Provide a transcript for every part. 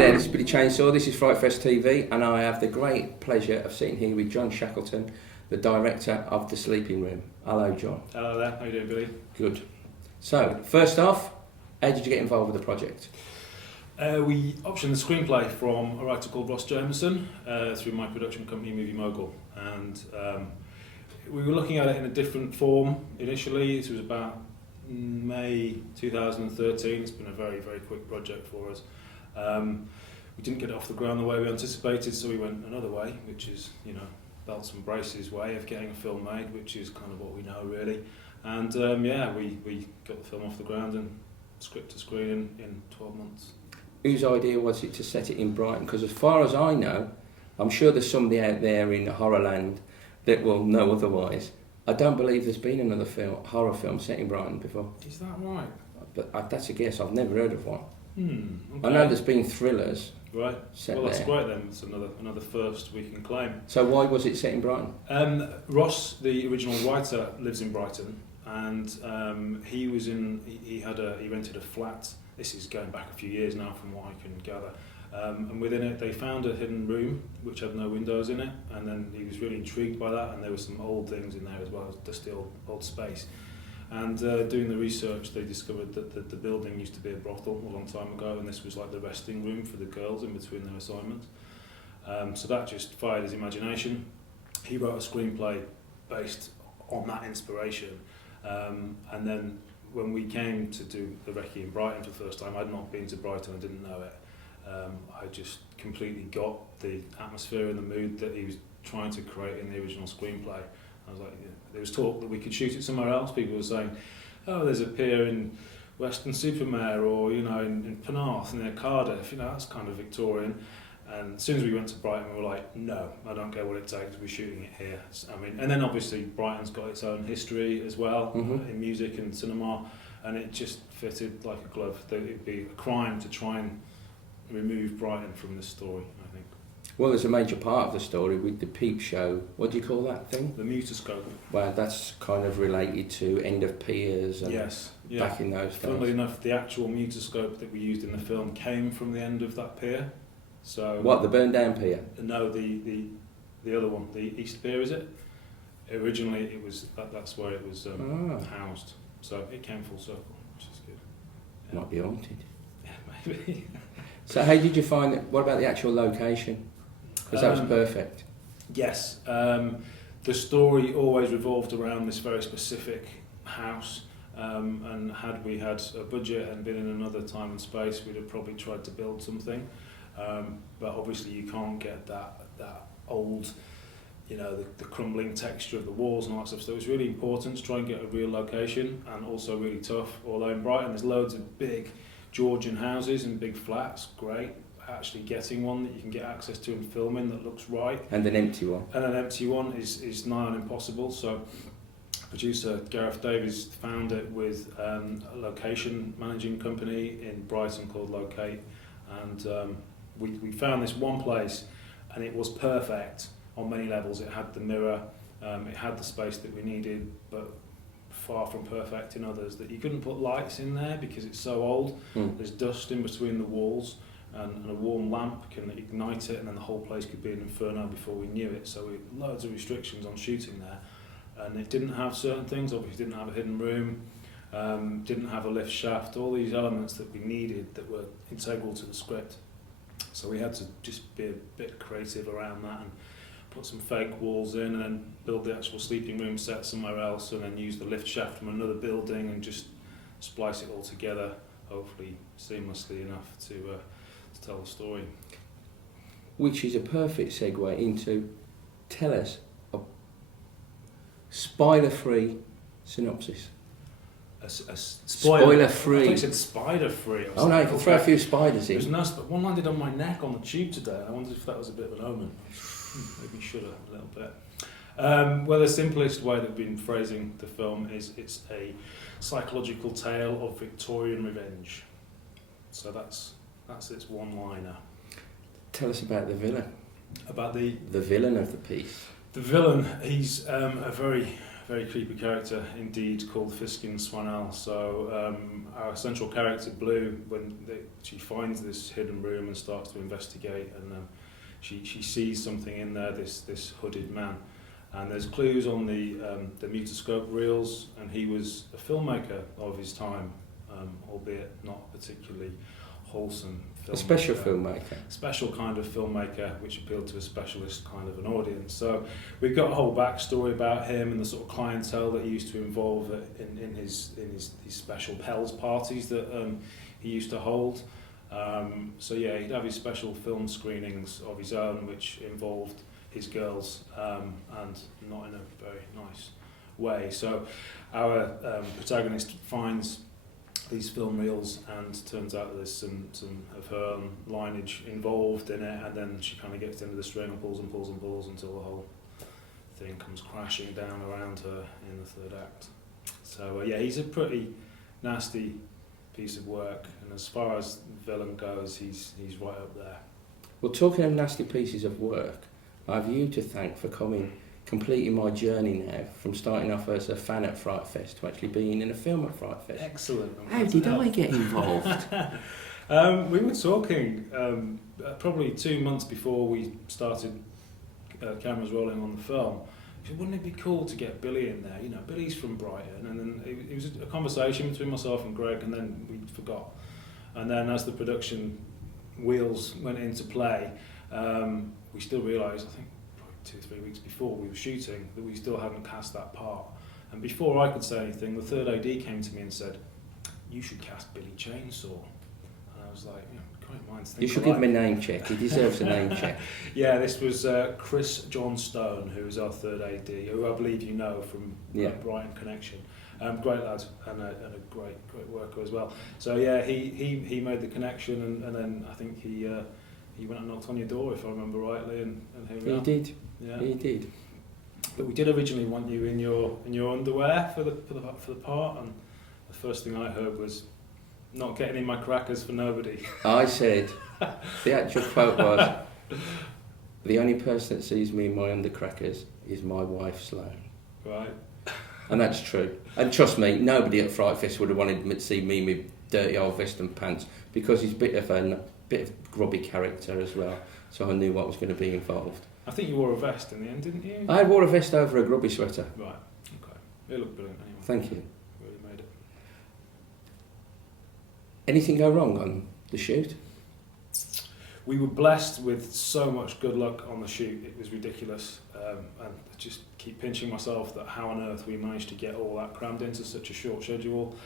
there, this is Billy Chainsaw, this is FrightFest TV, and I have the great pleasure of sitting here with John Shackleton, the director of The Sleeping Room. Hello, John. Hello there, how you doing, Billy? Good. So, first off, how did you get involved with the project? We optioned the screenplay from a writer called Ross Jameson through my production company, Movie Mogul, and we were looking at it in a different form initially. It was about May 2013. It's been a very, very quick project for us. We didn't get it off the ground the way we anticipated, so we went another way, which is, you know, belts and braces way of getting a film made, which is kind of what we know really. And we got the film off the ground and script to screen in 12 months. Whose idea was it to set it in Brighton? Because as far as I know, I'm sure there's somebody out there in Horrorland that will know otherwise. I don't believe there's been another horror film set in Brighton before. Is that right? But that's a guess. I've never heard of one. Okay. I know there's been thrillers. Right. Set well, that's there. great then. It's another first we can claim. So why was it set in Brighton? Ross, the original writer, lives in Brighton, and he rented a flat. This is going back a few years now, from what I can gather. And within it, they found a hidden room which had no windows in it, and then he was really intrigued by that. And there were some old things in there as well, dusty old space. And doing the research, they discovered that the building used to be a brothel a long time ago, and this was like the resting room for the girls in between their assignments. So that just fired his imagination. He wrote a screenplay based on that inspiration, and then when we came to do the recce in Brighton for the first time, I'd not been to Brighton, I didn't know it. I just completely got the atmosphere and the mood that he was trying to create in the original screenplay. I was like, yeah. There was talk that we could shoot it somewhere else. People were saying, oh, there's a pier in Weston-super-Mare, or, you know, in Penarth near Cardiff, you know, that's kind of Victorian. And as soon as we went to Brighton, we were like, no, I don't care what it takes, we're shooting it here. I mean, and then obviously Brighton's got its own history as well, in music and cinema, and it just fitted like a glove. It'd be a crime to try and remove Brighton from this story, I think. Well, there's a major part of the story with the peep show. What do you call that thing? The mutoscope. Well, that's kind of related to end of piers and back in those days. Funnily enough, the actual mutoscope that we used in the film came from the end of that pier. So what, the burned down pier? No, the other one, the East Pier, is it? Originally, it was that's where it was housed. So it came full circle, which is good. Yeah. Might be haunted. Yeah, maybe. So how did you find it? What about the actual location? Because that was perfect. Yes. The story always revolved around this very specific house, and had we had a budget and been in another time and space, we'd have probably tried to build something. But obviously you can't get that old, you know, the crumbling texture of the walls and all that stuff. So it was really important to try and get a real location, and also really tough. Although in Brighton there's loads of big Georgian houses and big flats, great. Actually getting one that you can get access to and film in that looks right. And an empty one. And an empty one is nigh on impossible. So producer Gareth Davies found it with a location managing company in Brighton called Locate, and we found this one place, and it was perfect on many levels. It had the mirror, it had the space that we needed, but far from perfect in others. That you couldn't put lights in there because it's so old. There's dust in between the walls, and a warm lamp can ignite it, and then the whole place could be an inferno before we knew it. So we had loads of restrictions on shooting there, and it didn't have certain things. Obviously didn't have a hidden room, didn't have a lift shaft, all these elements that we needed that were integral to the script. So we had to just be a bit creative around that and put some fake walls in, and then build the actual sleeping room set somewhere else, and then use the lift shaft from another building and just splice it all together, hopefully seamlessly enough to tell the story. Which is a perfect segue into, tell us a spoiler-free synopsis. Spoiler-free. I thought you said spider-free. Oh no, you can throw a few spiders in. It was nice, but one landed on my neck on the tube today. I wondered if that was a bit of an omen. Made me shudder a little bit. Well, the simplest way that we've been phrasing the film is it's a psychological tale of Victorian revenge. So that's its one-liner. Tell us about the villain. About the villain of the piece. The villain, he's a very, very creepy character indeed called Fiskin Swanell. So our central character Blue, she finds this hidden room and starts to investigate, and she sees something in there, this hooded man, and there's clues on the mutoscope reels, and he was a filmmaker of his time, albeit not particularly wholesome filmmaker. A special filmmaker. Special kind of filmmaker, which appealed to a specialist kind of an audience. So we've got a whole backstory about him and the sort of clientele that he used to involve in his special Pels parties that he used to hold. So yeah, he'd have his special film screenings of his own, which involved his girls, and not in a very nice way. So our protagonist finds these film reels, and turns out that there's some of her own lineage involved in it, and then she kind of gets into the string and pulls until the whole thing comes crashing down around her in the third act. So yeah, he's a pretty nasty piece of work, and as far as the villain goes, he's right up there. Well, talking of nasty pieces of work, I have you to thank for completing my journey now from starting off as a fan at FrightFest to actually being in a film at FrightFest. Excellent. How did I get involved? We were talking probably 2 months before we started cameras rolling on the film. Wouldn't it be cool to get Billy in there? You know, Billy's from Brighton, and then it was a conversation between myself and Greg, and then we forgot. And then as the production wheels went into play, we still realised, I think, 2 or 3 weeks before we were shooting, that we still hadn't cast that part. And before I could say anything, the third AD came to me and said, "You should cast Billy Chainsaw." And I was like, great minds think You should alike. give him a name check. He deserves a name check. Yeah, this was Chris John Stone, who was our third AD, who I believe you know from Brighton Connection. Great lad, and a great worker as well. So yeah, he made the connection, and then I think he went and knocked on your door, if I remember rightly, and here we are. He did. Yeah. He did. But we did originally want you in your underwear for the part, and the first thing I heard was, "Not getting in my crackers for nobody." I said, the actual quote was, "The only person that sees me in my undercrackers is my wife Sloane." Right. And that's true. And trust me, nobody at FrightFest would have wanted to see me with dirty old vest and pants, because he's a bit of grubby character as well. So I knew what was going to be involved. I think you wore a vest in the end, didn't you? I wore a vest over a grubby sweater. Right. Okay. It looked brilliant anyway. Thank you. Really made it. Anything go wrong on the shoot? We were blessed with so much good luck on the shoot. It was ridiculous. And I just keep pinching myself that how on earth we managed to get all that crammed into such a short schedule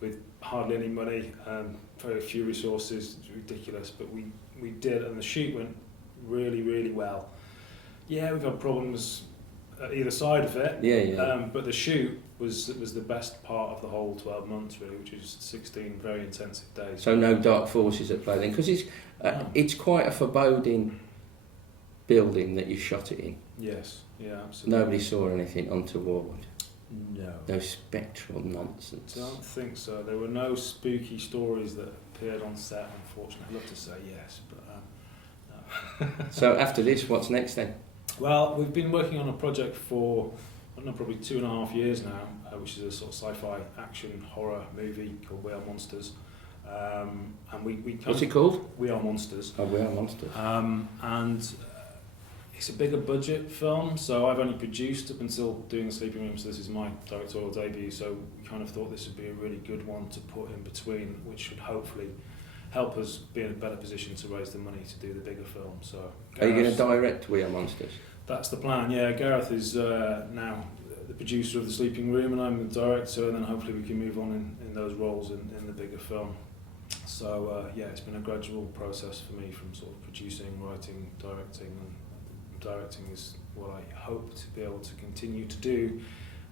with hardly any money and very few resources. It's ridiculous, but we did, and the shoot went really, really well. Yeah, we've had problems at either side of it. Yeah. But the shoot was the best part of the whole 12 months, really, which is 16 very intensive days. So no dark forces at play then, because it's quite a foreboding building that you shot it in. Yes, yeah, absolutely. Nobody saw anything untoward. No. No spectral nonsense. I don't think so. There were no spooky stories that appeared on set, unfortunately. I'd love to say yes, but no. So after this, what's next then? Well, we've been working on a project for, I don't know, probably 2.5 years now, which is a sort of sci-fi action horror movie called We Are Monsters. And we What's it called? We Are Monsters. Oh, We Are Monsters. And it's a bigger budget film, so I've only produced up until doing The Sleeping Room, so this is my directorial debut, so we kind of thought this would be a really good one to put in between, which should hopefully help us be in a better position to raise the money to do the bigger film. So Are you going to direct We Are Monsters? That's the plan, yeah. Gareth is now the producer of The Sleeping Room, and I'm the director, and then hopefully we can move on in those roles in the bigger film. So yeah, it's been a gradual process for me from sort of producing, writing, directing, and directing is what I hope to be able to continue to do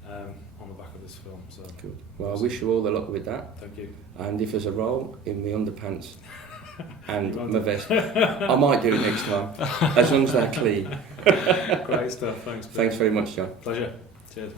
on the back of this film. So good. Well, I wish you all the luck with that. Thank you. And if there's a role in my underpants and my vest, I might do it next time, as long as they're clean. Great stuff. Thanks. Thanks very much, John. Pleasure. Cheers.